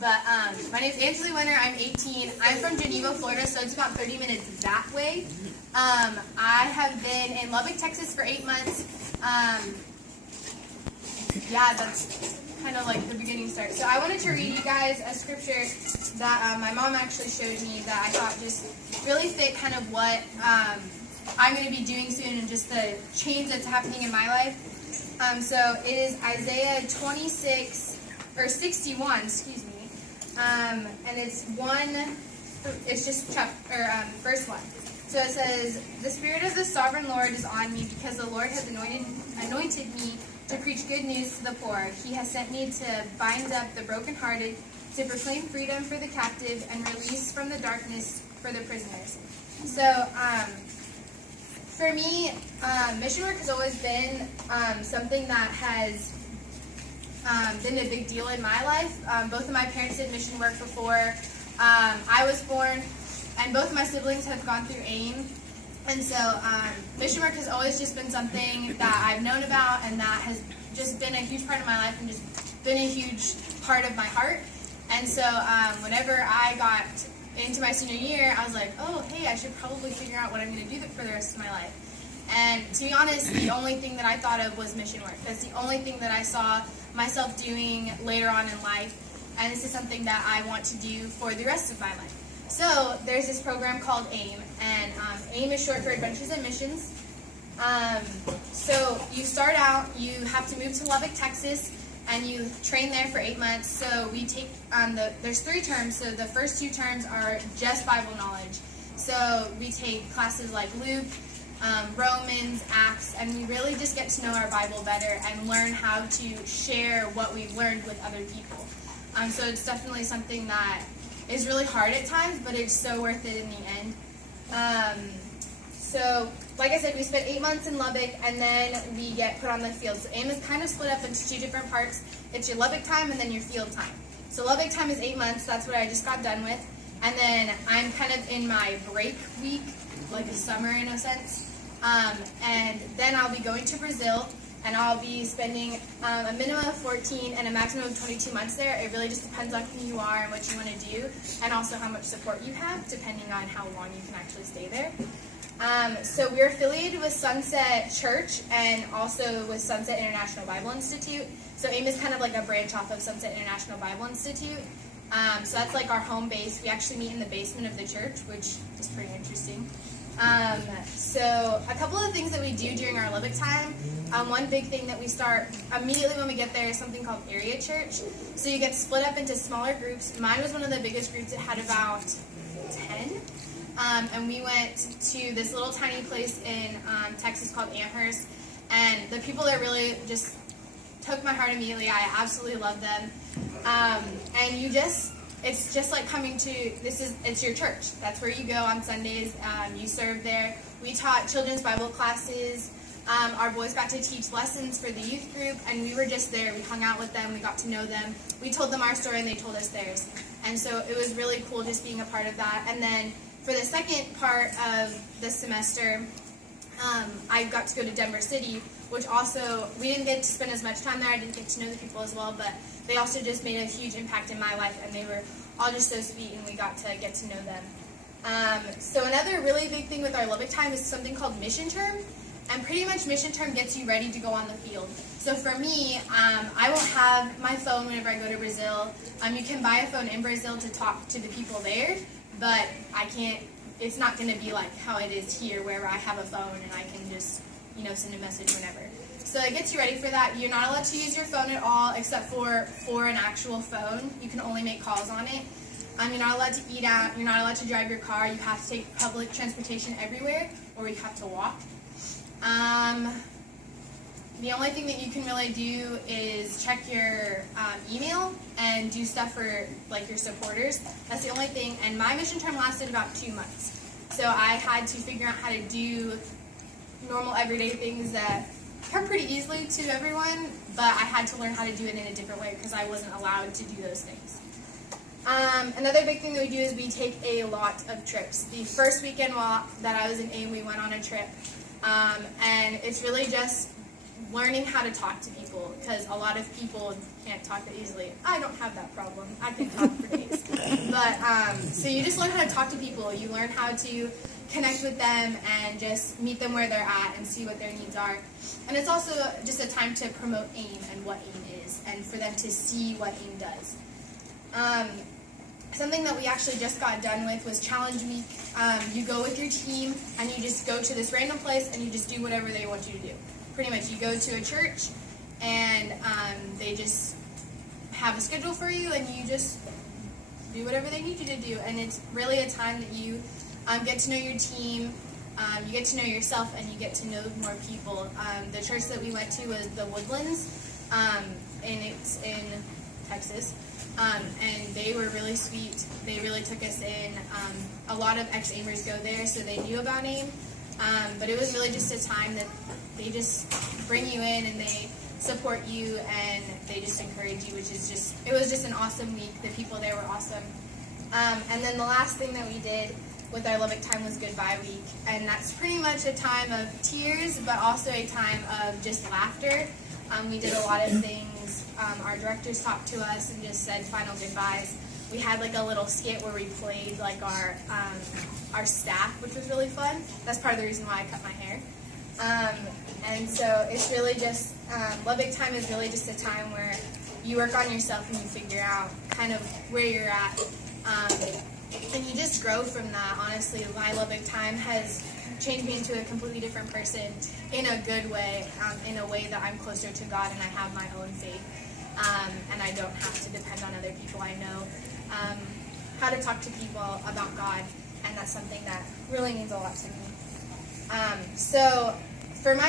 But my name's Angeley. I'm 18. I'm from Geneva, Florida, so it's about 30 minutes that way. I have been in Lubbock, Texas for 8 months. Yeah, that's kind of like the beginning start. So I wanted to read you guys a scripture that my mom actually showed me that I thought just really fit kind of what I'm going to be doing soon and just the change that's happening in my life. So it is Isaiah 61, excuse me. And it's just verse 1. So it says, "The Spirit of the Sovereign Lord is on me, because the Lord has anointed me to preach good news to the poor. He has sent me to bind up the brokenhearted, to proclaim freedom for the captive, and release from the darkness for the prisoners." So for me, mission work has always been something that has been a big deal in my life. Both of my parents did mission work before I was born, and both of my siblings have gone through AIM. And so mission work has always just been something that I've known about, and that has just been a huge part of my life and just been a huge part of my heart. And so whenever I got into my senior year, I was like, oh, hey, I should probably figure out what I'm going to do for the rest of my life. And to be honest, the only thing that I thought of was mission work. That's the only thing that I saw myself doing later on in life, and this is something that I want to do for the rest of my life. So there's this program called AIM, and AIM is short for Adventures in Missions. So you start out, you have to move to Lubbock, Texas, and you train there for 8 months. So we take, there's 3 terms, so the first 2 terms are just Bible knowledge. So we take classes like Luke, Romans, Acts, and we really just get to know our Bible better and learn how to share what we've learned with other people. So it's definitely something that is really hard at times, but it's so worth it in the end. So, like I said, we spent 8 months in Lubbock, and then we get put on the field. So AIM is kind of split up into 2 different parts. It's your Lubbock time and then your field time. So Lubbock time is 8 months. That's what I just got done with. And then I'm kind of in my break week, like a summer in a sense. And then I'll be going to Brazil, and I'll be spending a minimum of 14 and a maximum of 22 months there. It really just depends on who you are and what you want to do, and also how much support you have, depending on how long you can actually stay there. So we're affiliated with Sunset Church and also with Sunset International Bible Institute. So AIM is kind of like a branch off of Sunset International Bible Institute. So that's like our home base. We actually meet in the basement of the church, which is pretty interesting. So a couple of things that we do during our Lubbock time. One big thing that we start immediately when we get there is something called area church. So you get split up into smaller groups. Mine was one of the biggest groups. It had about 10. And we went to this little tiny place in Texas called Amherst. And the people there really just took my heart immediately. I absolutely love them. And it's just like coming to, it's your church. That's where you go on Sundays. You serve there. We taught children's Bible classes. Our boys got to teach lessons for the youth group, and we were just there. We hung out with them. We got to know them. We told them our story, and they told us theirs. And so it was really cool just being a part of that. And then for the second part of the semester, I got to go to Denver City, which also, we didn't get to spend as much time there. I didn't get to know the people as well, but they also just made a huge impact in my life, and they were all just so sweet, and we got to get to know them. So another really big thing with our Lubbock time is something called mission term, and pretty much mission term gets you ready to go on the field. So for me, I won't have my phone whenever I go to Brazil. You can buy a phone in Brazil to talk to the people there, but it's not going to be like how it is here, where I have a phone and I can just, send a message whenever. So it gets you ready for that. You're not allowed to use your phone at all except for an actual phone. You can only make calls on it. You're not allowed to eat out. You're not allowed to drive your car. You have to take public transportation everywhere, or you have to walk. The only thing that you can really do is check your email and do stuff for like your supporters. That's the only thing. And my mission term lasted about 2 months. So I had to figure out how to do normal everyday things that come pretty easily to everyone, but I had to learn how to do it in a different way because I wasn't allowed to do those things. Another big thing that we do is we take a lot of trips. The first weekend that I was in AIM, we went on a trip. And it's really just learning how to talk to people, because a lot of people can't talk that easily. I don't have that problem. I can talk for days. But so you just learn how to talk to people. You learn how to connect with them and just meet them where they're at and see what their needs are. And it's also just a time to promote AIM and what AIM is, and for them to see what AIM does. Something that we actually just got done with was Challenge Week. You go with your team and you just go to this random place and you just do whatever they want you to do. Pretty much, you go to a church and they just have a schedule for you and you just do whatever they need you to do. And it's really a time that you get to know your team, you get to know yourself, and you get to know more people. The church that we went to was the Woodlands, and it's in Texas. And they were really sweet. They really took us in. A lot of ex-Aimers go there, so they knew about AIM. But it was really just a time that they just bring you in and they support you and they just encourage you, which is just, it was just an awesome week. The people there were awesome. And then the last thing that we did with our Lubbock time was Goodbye Week. And that's pretty much a time of tears, but also a time of just laughter. We did a lot of things. Our directors talked to us and just said final goodbyes. We had like a little skit where we played like our staff, which was really fun. That's part of the reason why I cut my hair. And so it's really just, Lubbock time is really just a time where you work on yourself and you figure out kind of where you're at. And you just grow from that. Honestly, my Lubbock time has changed me into a completely different person in a good way, in a way that I'm closer to God and I have my own faith. And I don't have to depend on other people. I know how to talk to people about God, and that's something that really means a lot to me. So for my